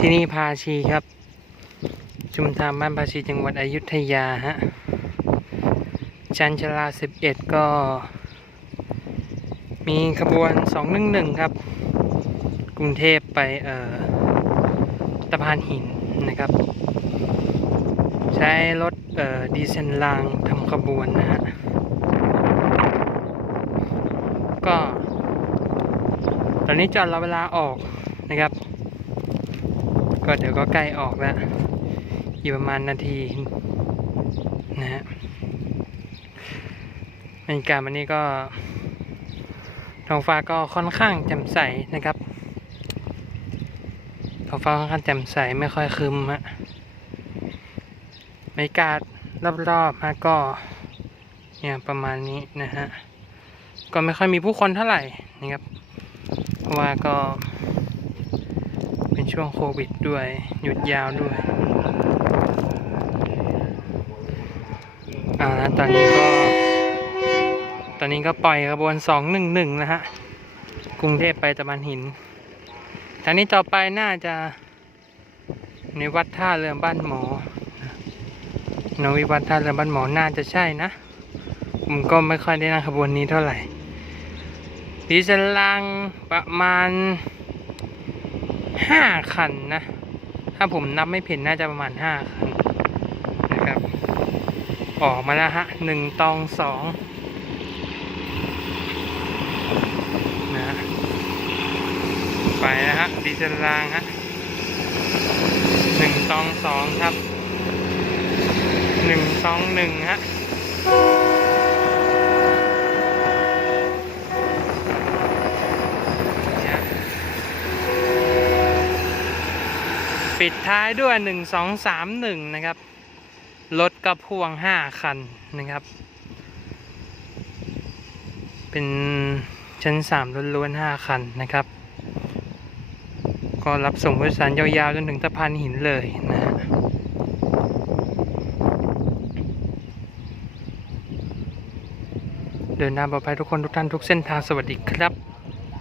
ที่นี่พาชีครับ ชุมทางบ้านพาชีจังหวัดอยุธยาฮะชันชลา 11 ก็ มีขบวน 211 ครับ กรุงเทพไปเอ่อตะพานหินนะครับ ใช้รถเอ่อดีเซนรางทำขบวนนะฮะ ก็ ตอนนี้จอดรอเวลาออกนะครับ ก็เดี๋ยวก็ใกล้ออกแล้วอีกประมาณนาทีนะฮะบรรยากาศวันนี้ก็ท้องฟ้าก็ค่อนข้างแจ่มใสนะครับท้องฟ้าค่อนข้างแจ่มใสไม่ค่อยครึมฮะบรรยากาศรอบๆฮะก็เนี่ยประมาณนี้นะฮะก็ไม่ค่อยมีผู้คนเท่าไหร่นะครับ เพราะว่าก็ ช่วงโควิดด้วย หยุดยาวด้วยเอาตอนนี้ก็ ตอนนี้ก็ปล่อยขบวนสองหนึ่งหนึ่งนะฮะ กรุงเทพไปตะบันหินทางนี้ต่อไปน่าจะในวัดท่าเรือบ้านหมอนวิวัดท่าเรือบ้านหมอน่าจะใช่นะผมก็ไม่ค่อยได้นั่งขบวนนี้เท่าไหร่ดีเซลลังประมาณ ห้าคันนะ ถ้าผมนับไม่ผิดน่าจะประมาณห้าคันนะครับ ออกมาแล้วฮะหนึ่งตองสองนะฮะไปนะฮะดีเซลรางฮะหนึ่งตองสองครับหนึ่งตองหนึ่งฮะ เนี่ย ปิดท้ายด้วยหนึ่งสองสามหนึ่งนะครับ รถกระพ่วงห้าคันนะครับ เป็นชั้นสามล้วนๆห้าคันนะครับ ก็รับส่งผู้โดยสารยาวๆ จนถึงสะพานหินเลยนะฮะเดินทางปลอดภัยทุกคนทุกท่านทุกเส้นทางสวัสดีครับ